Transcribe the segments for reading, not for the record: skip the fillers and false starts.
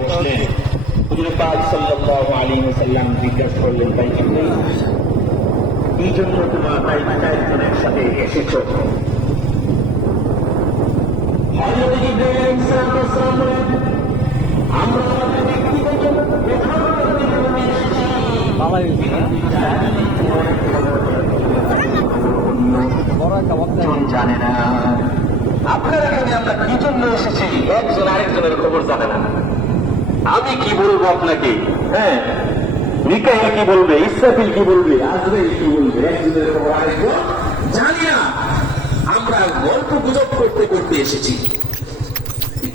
বসলেন। হুজুর পাক সাল্লাল্লাহু আলাইহি ওয়াসাল্লাম জিজ্ঞাসা করলেন, তাই জিবরাইল, এই জন্য তোমরা তাই চারজন একসাথে এসেছো? হযরত জিবরাইল আলাইহিস সালাম বলেন, আমরা আমাদের ব্যক্তিগত জানে না আপনার এখানে আমরা কি জন্য এসেছি, একজন আরেকজনের খবর জানে না। আমি কি বলবো আপনাকে, হ্যাঁ, মিকাইল কি বলবে, ইসরাফিল কি বলবে, আজরাইল কি বলবে, একজনের খবর আরেকজন জানি না। আমরা গল্প গুজব করতে করতে এসেছি।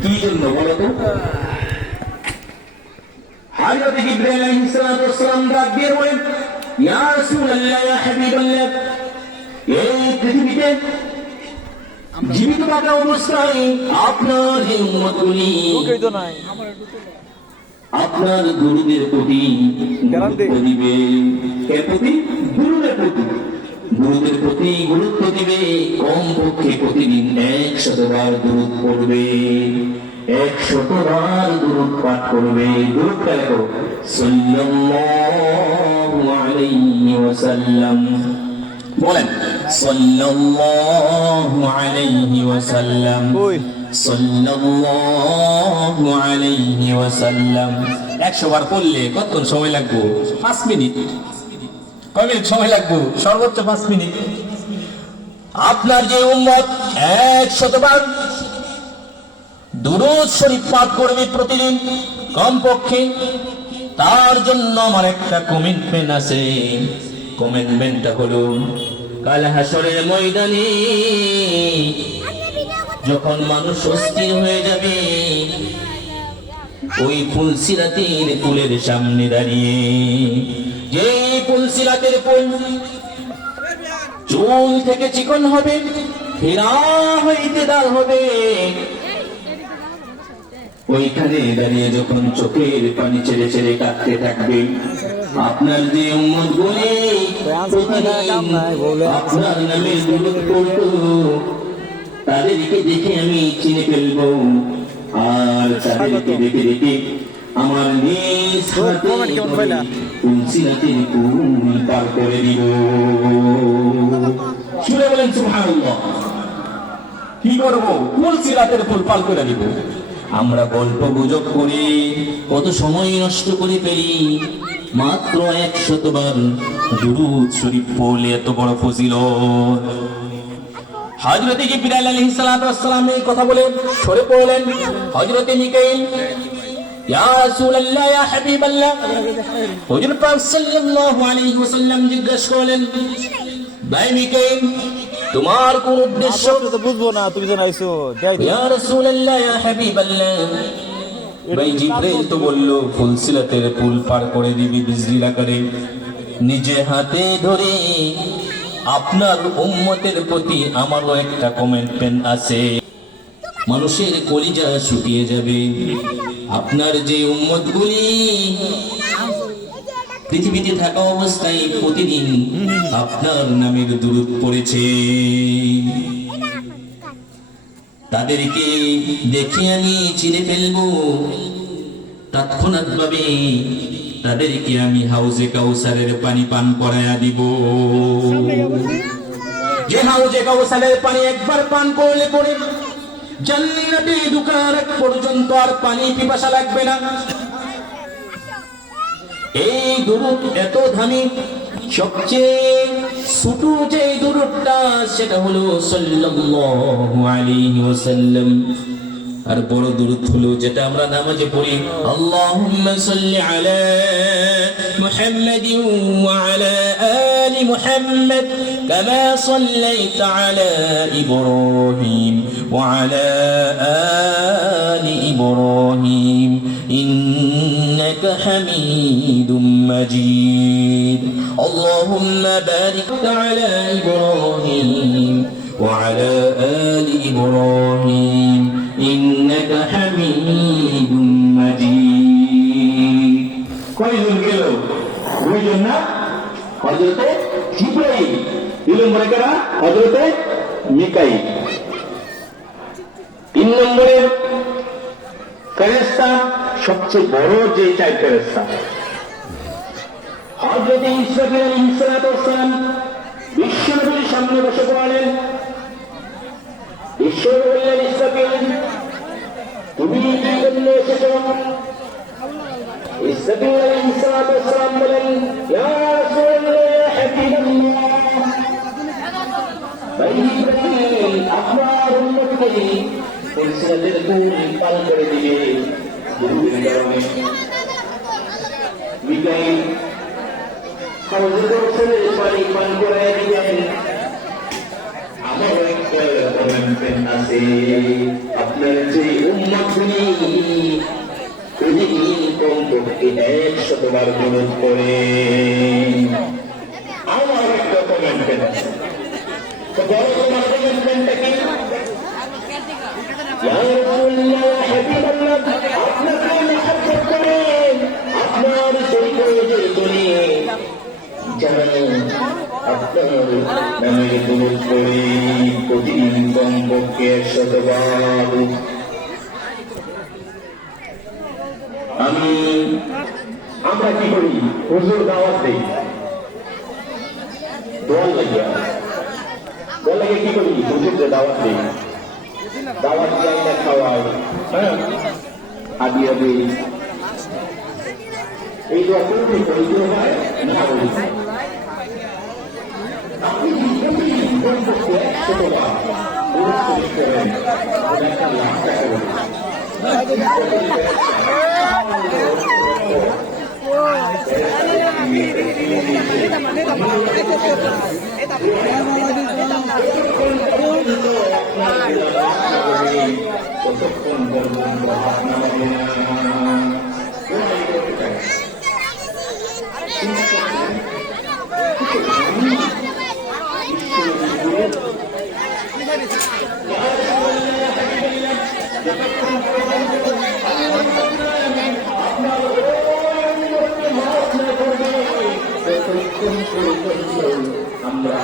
কি জন্য বলো তো? হযরত জিবরাইল আলাইহিস সালাম ডাক দিয়ে বলেন, ইয়া রাসূলুল্লাহ, ইয়া হাবিবাল্লাহ, এই পৃথিবীতে জীবিত থাকা অবস্থায় আপনার এই উম্মতগুলি আপনার গুরুদের প্রতি গুরুত্ব দিবে। এর প্রতি গুরুদের প্রতি গুরুত্ব দিবে। কমপক্ষে প্রতিদিন 100 বার দুরূদ পড়বে, 100 বার দুরূদ পাঠ করবে। দুরূদটা লেখো, সাল্লাল্লাহু আলাইহি ওয়াসাল্লাম। বলেন, সাল্লাল্লাহু আলাইহি ওয়াসাল্লাম, সাল্লাল্লাহু আলাইহি ওয়াসাল্লাম। 100 বার পড়লে কত সময় লাগবে? 5 মিনিট। কয় মিনিট সময় লাগবে? সর্বোচ্চ 5 মিনিট। আপনার যে উম্মত 100 বার দুরূদ শরীফ পাঠ করবে প্রতিদিন কমপক্ষে, তার জন্য আমার একটা কমিটমেন্ট আছে। কমিটমেন্টটা হলো, কাল হাসরের ময়দানে যখন মানুষ অস্থির হয়ে যাবে, ওই ফুলসিরাতের পুলের সামনে দাঁড়িয়ে, যে ফুলসিরাতের পুল চুল থেকে চিকন হবে, হীরা হইতে দাল হবে, ওইখানে দাঁড়িয়ে যখন চোখের পানি ছেড়ে ছেড়ে কাঁদতে থাকবে, আপনার যে উম্মতগুলি আপনার নামে দুরূদ পড়তো, তাদেরকে দেখে আমি চিনে ফেলবো, আর তাদেরকে দেখে দেখে আমার নিজ হাতে ফুলসিরাতের পুল পার করে দিব। শুনে বলেন সুবহানাল্লাহ। কি করবো? ফুলসিরাতের পুল পার করে দিব। আমরা গল্প গুজব করে কত সময় নষ্ট করে ফেলি। মাত্র 100 বার দুরূদ শরীফ পড়লে এত বড় ফজিলত। হযরত জিবরাইল আলাইহিস সালাম এই কথা বলে সরে পড়লেন। হযরত মিকাইল, ইয়া রাসূলুল্লাহ, ইয়া হাবিবাল্লাহ, হুজুর পাক সাল্লাল্লাহু আলাইহি ওয়াসাল্লাম জিজ্ঞাসা করলেন, ভাই মিকাইল, তোমার কোন উদ্দেশ্য? তো বুঝবো না, তুমি জানাইছো। ইয়া রাসূলুল্লাহ, ইয়া হাবিবাল্লাহ, ভাই জিবরাইল তো বললো ফুলসিরাতের পুল পার করে দিবি বিজলির আকারে। নিজে হাতে ধরে আপনার উম্মতের প্রতি আমারও একটা কমিটমেন্ট আছে। মানুষের কলিজা শুকিয়ে যাবে। আপনার যে উম্মতগুলি পৃথিবীতে থাকা অবস্থায় প্রতিদিন আপনার নামের দুরূদ পড়েছে, তাদেরকে দেখে আমি চিনে ফেলবো। তৎক্ষণাৎ ভাবে তাদেরকে আমি হাউজে কাউসারের পানি পান করায়া দিব। যে হাউজে কাউসারের পানি একবার পান করলে পরে জান্নাতে ঢোকার আগ পর্যন্ত আর পানি পিপাসা লাগবে না। এই দুরূদ এত দামি, সবচেয়ে ছোট যে দুরূদটা সেটা হলো সাল্লাল্লাহু আলাইহি ওয়াসাল্লাম। আর বড় দুরূদ হলো যেটা আমরা নামাজে পড়ি, আল্লাহুম্মা সাল্লি আলা মুহাম্মাদিন ওয়া আলা আলি মুহাম্মাদ কামা সাল্লাইতা আলা ইব্রাহিম ওয়া আলা আলি ইব্রাহিম ইন্নাকা হামিদুম মাজিদ। আল্লাহুম্মা বারিক আলা ইব্রাহিম ওয়া আলা আলি ইব্রাহিম ইন্নাকা হামিদুম মাজিদ। কয়জন গেল? 2 জন না? হযরতে জিবরাইল, 2 নম্বরে কারা? হযরতে মিকাইল। 3 নম্বরের ফেরেশতা সবচেয়ে বড় যে চাই ফেরেশতা হযরত ইসরাফিল আলাইহিস সালাম বিশ্বনবীর সামনে বসে পড়লেন। ঈশ্বর বললেন, ইসরাফিল তুমি কি জন্য এসেছ? ইসরাফিল আলাইহিস সালাম বলেন, ইয়া রাসূলুল্লাহ, ইয়া হাবিবাল্লাহ, আপনার উম্মতকে সিলসিলাতের কুল পালন করে দিবে। বিদায় পানি পান করে দিবেন। আমার একটা কমেন্ট আছে, আপনার যে উম্মতগুলি প্রতিদিন কমপক্ষে 100 বার গুণত করে। আমার একটা কমেন্ট আছে, তো বড় তোমার কমেন্টটা কি? আপনাকে মহব্বত করে, আপনার সেই প্রয়োজন করে জানো আপনার নামের দুরূদ করে প্রতিদিন কমপক্ষে 100 বার। আমরা কি করি? হুজুর দাওয়াত দেই, দোয়া লাগিয়া দোয়া লাগে কি করি? হুজুরকে দাওয়াত দেই, দাওয়াত দিয়ে আমরা খাওয়াই, হ্যাঁ, হাদিয়া দিই। এই দোয়া করতে পরিচিত হয় না বলি। আপনি প্রতিদিন কমপক্ষে 100 বার দুরূদ শরীফ করেন, একটা লাখ টাকা করে। আমরা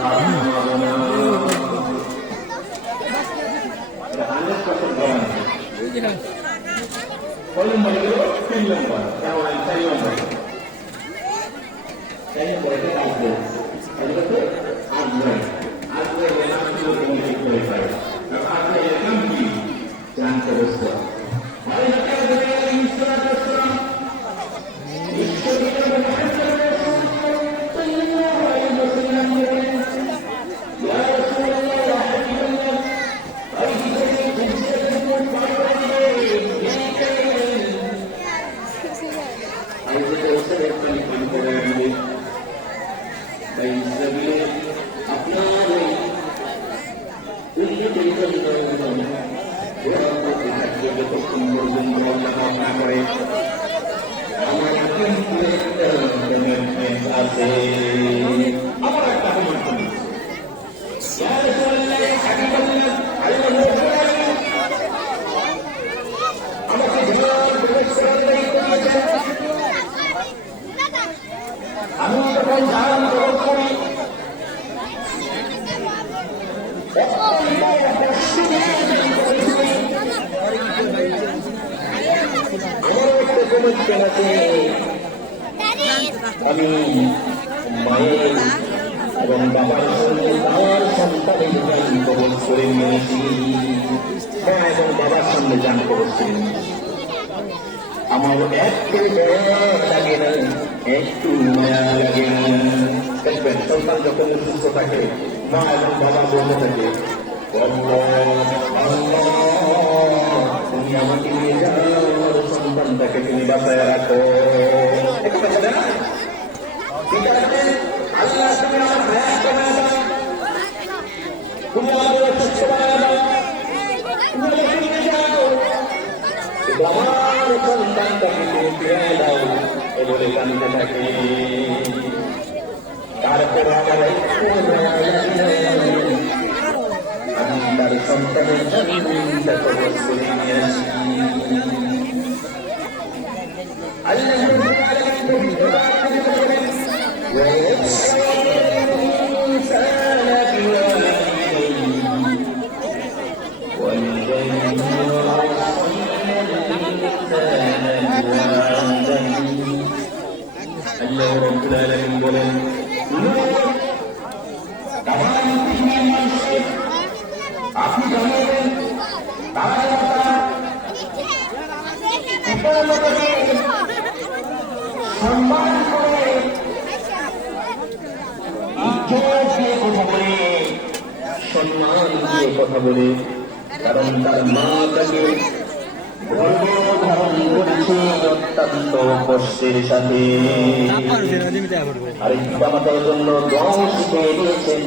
আমি মায়ের এবং বাবার সঙ্গে তার সন্তানের জান কবল করে নিয়েছি, মা এবং বাবার সামনে জান কবল করে নিয়েছি। আমার একটু দয়া লাগে না, একটু মায়া লাগে না। দেখবেন সন্তান যখন সুস্থ থাকে, মা এবং বাবা বলতে থাকে, তুমি আমাকে নিয়ে যাও, সন্তানটাকে তুমি বাঁচায় রাখো। আল্লাহ তুমি আমার হায়াত কমায় দাও, তুমি আমাদের সুস্থ বানায় দাও, তুমি আমাকে নিয়ে যাও, আমার সন্তানটাকে তুমি ফিরিয়ে দাও, এ বলে কাঁদতে থাকে। তারপরে আমার একটু আমি তার সন্তানের জন্মটা কবর করে নিয়ে আসি। আল্লাহ রাব্বুল আলামিন বলেন, আপনি জানেন সম্মান করে ইজ্জত দিয়ে কথা বলে, সম্মান দিয়ে কথা বলে, কারণ তার মা তাকে গর্ভধারণ করেছে অত্যন্ত কষ্টের সাথে। আর পিতামাতার জন্য দোয়া শিখিয়ে দিয়েছেন।